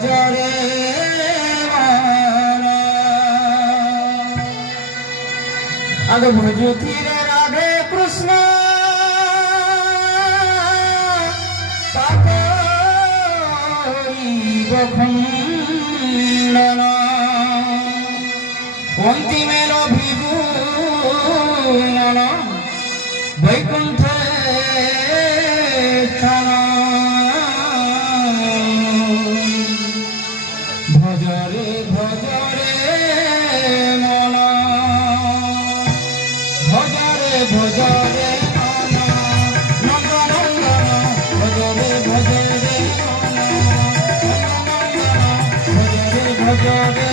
ভজরে আগ ভজ ধীরে রাধে কৃষ্ণ খণ্ডন অন্তিমের অভিভূষণ বৈকুণ্ঠে ভজরে ভজরে মন ভজরে ভজরে মন নন্দনন্দন ভজরে ভজরে মন নন্দনন্দন ভজরে ভজরে